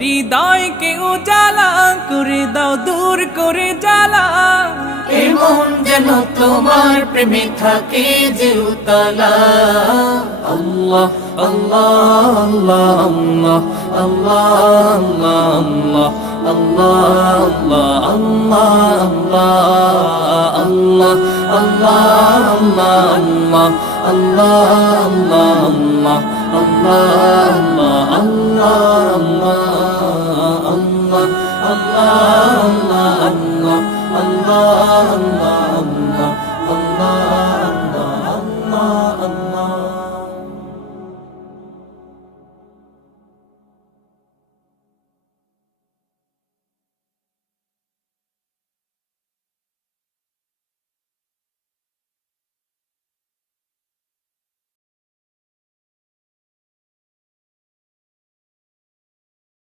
হৃদয়কে উজালা করে দাও, দূর করে জ্বালা। এমন যেন তোমার প্রেমে থাকে যে উতলা। আল্লাহ আল্লাহ আল্লাহ আল্লাহ আল্লাহ আল্লাহ আল্লাহ আল্লাহ আল্লাহ আল্লাহ আল্লাহ আল্লাহ আল্লাহ আল্লাহ আল্লাহ আল্লাহ আল্লাহ